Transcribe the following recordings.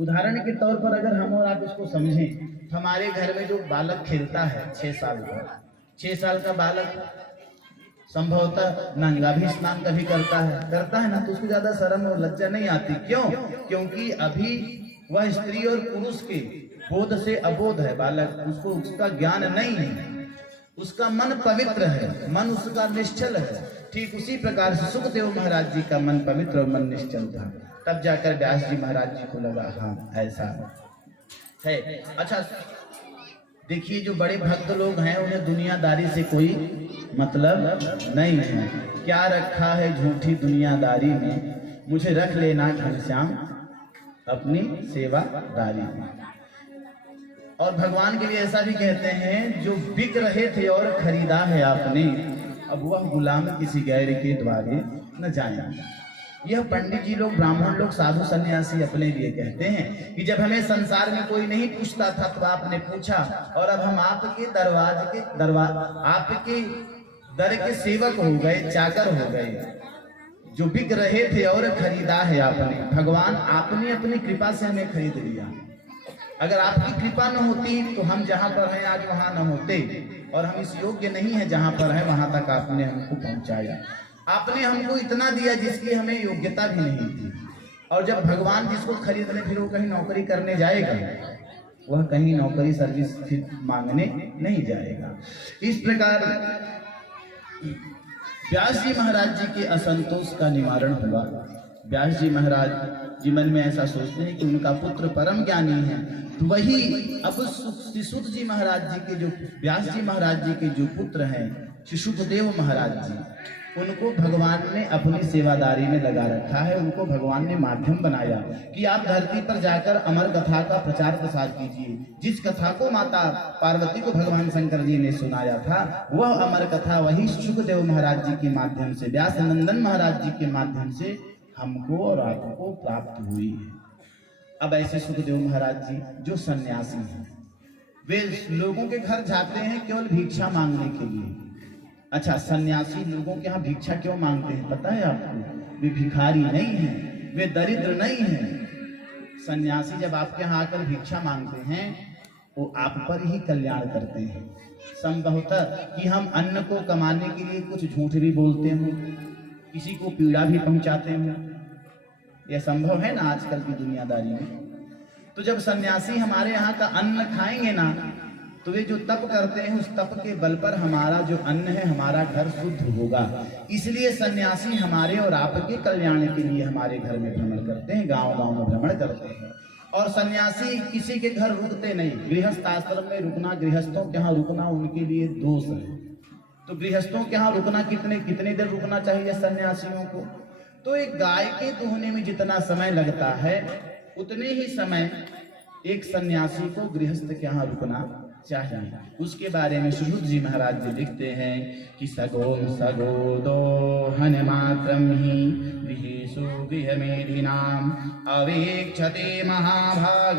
उदाहरण के तौर पर अगर हम और आप इसको समझें, हमारे घर में जो बालक खेलता है 6 साल का, 6 साल का बालक संभवतः नंगा भी स्नान कभी करता है ना, तो उसको ज्यादा शर्म और लज्जा नहीं आती। क्यों? क्योंकि अभी वह स्त्री और पुरुष के बोध से अबोध है बालक, उसको उसका ज्ञान नहीं है, उसका मन पवित्र है, मन उसका निश्चल है। ठीक उसी प्रकार से सुखदेव महाराज जी का मन पवित्र और मन निश्चल था। तब जाकर व्यास जी महाराज जी को लगा हाँ ऐसा है। अच्छा देखिए, जो बड़े भक्त लोग हैं उन्हें दुनियादारी से कोई मतलब नहीं है। क्या रखा है झूठी दुनियादारी में, मुझे रख लेना घनश्याम अपनी सेवादारी में। और भगवान के लिए ऐसा भी कहते हैं, जो बिक रहे थे और खरीदा है आपने, अब वह गुलाम किसी गैर के द्वारे न जाए। यह पंडित जी लोग, ब्राह्मण लोग, साधु सन्यासी अपने लिए कहते हैं कि जब हमें संसार में कोई नहीं पूछता था तो आपने पूछा, और अब हम आपके आपके दर के सेवक हो गए, चाकर हो गए। जो बिक रहे थे और खरीदा है आपने, भगवान आपने अपनी कृपा से हमें खरीद लिया। अगर आपकी कृपा न होती तो हम जहाँ पर हैं आज वहाँ न होते, और हम इस योग्य नहीं है जहाँ पर है वहाँ तक आपने हमको पहुँचाया। आपने हमको इतना दिया जिसकी हमें योग्यता भी नहीं थी। और जब भगवान जिसको खरीदने फिर वो कहीं नौकरी करने जाएगा, वह कहीं नौकरी सर्विस फिर मांगने नहीं जाएगा। इस प्रकार व्यास जी महाराज जी के असंतोष का निवारण हुआ। व्यास जी महाराज जी मन में ऐसा सोचते हैं कि उनका पुत्र परम ज्ञानी है, तो वही अब सुत जी महाराज जी के जो व्यास जी महाराज जी के जो पुत्र हैं श्री सुखदेव महाराज जी, उनको भगवान ने अपनी सेवादारी में लगा रखा है। उनको भगवान ने माध्यम बनाया कि आप धरती पर जाकर अमर कथा का प्रचार प्रसार कीजिए। जिस कथा को माता पार्वती को भगवान शंकर जी ने सुनाया था, वह अमर कथा वही सुखदेव महाराज जी के माध्यम से, व्यास नंदन महाराज जी के माध्यम से हमको और आपको प्राप्त हुई है। अब ऐसे सुखदेव महाराज जी जो सन्यासी हैं, वे लोगों के घर जाते हैं केवल भिक्षा मांगने के लिए। अच्छा, सन्यासी लोगों के यहाँ भिक्षा क्यों मांगते हैं पता है आपको? वे भिखारी नहीं हैं, वे दरिद्र नहीं हैं। सन्यासी जब आपके यहाँ आकर भिक्षा मांगते हैं वो आप पर ही कल्याण करते हैं। संभवतः कि हम अन्न को कमाने के लिए कुछ झूठ भी बोलते हों, किसी को पीड़ा भी पहुंचाते हों, यह संभव है ना आजकल की दुनियादारी में। तो जब सन्यासी हमारे यहाँ का अन्न खाएंगे ना, तो वे जो तप करते हैं उस तप के बल पर हमारा जो अन्न है, हमारा घर शुद्ध होगा। इसलिए सन्यासी हमारे और आपके कल्याण के लिए हमारे घर में भ्रमण करते हैं, गांव गांव में भ्रमण करते हैं। और सन्यासी किसी के घर रुकते नहीं। गृहस्थ आश्रम में रुकना, गृहस्थों के यहाँ रुकना उनके लिए दोष है। तो गृहस्थों के यहाँ रुकना कितने देर रुकना चाहिए सन्यासियों को? तो एक गाय के दुहने में जितना समय लगता है उतने ही समय एक सन्यासी को गृहस्थ के यहाँ रुकना चाहिए। उसके बारे में सुरुद जी महाराज जी लिखते हैं कि सगो दो हन मात्रम ही गृहेषु गृहमेधिनाम अवेक्षते महाभाग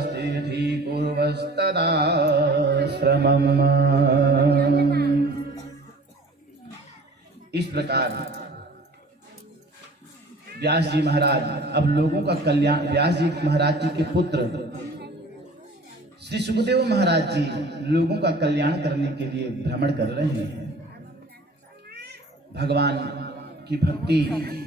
स्थिति कुर्वस्तदा श्रमम्। इस प्रकार व्यास जी महाराज अब लोगों का कल्याण, व्यास जी महाराज जी के पुत्र श्री सुखदेव महाराज जी लोगों का कल्याण करने के लिए भ्रमण कर रहे हैं। भगवान की भक्ति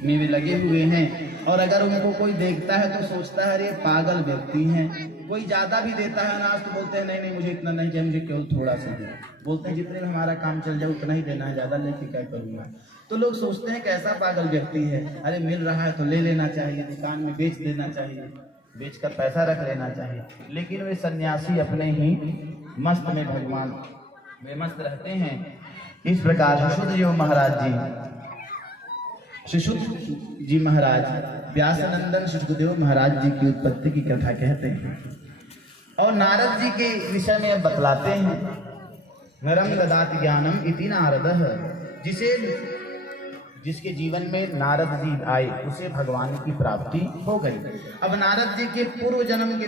में वे लगे हुए हैं। और अगर उनको कोई देखता है तो सोचता है अरे पागल व्यक्ति हैं। कोई ज्यादा भी देता है अनाज तो बोलते हैं नहीं मुझे इतना नहीं चाहिए, मुझे केवल थोड़ा सा दे। बोलते हैं जितने में हमारा काम चल जाए उतना ही देना है, ज्यादा लेके क्या करूंगा। तो लोग सोचते हैं कैसा पागल व्यक्ति है, अरे मिल रहा है तो ले लेना चाहिए, दुकान में बेच देना चाहिए, बेचकर पैसा रख लेना चाहिए। लेकिन वे सन्यासी अपने ही मस्त में भगवान वे मस्त रहते हैं। इस प्रकार सुखदेव महाराज जी, सुखदेव जी महाराज व्यासनंदन सुखदेव महाराज जी की उत्पत्ति की कथा कहते हैं और नारद जी के विषय में बतलाते हैं। नरम ददाति ज्ञानम इति नारदः, जिसके जीवन में नारद जी आए उसे भगवान की प्राप्ति हो गई। अब नारद जी के पूर्व जन्म के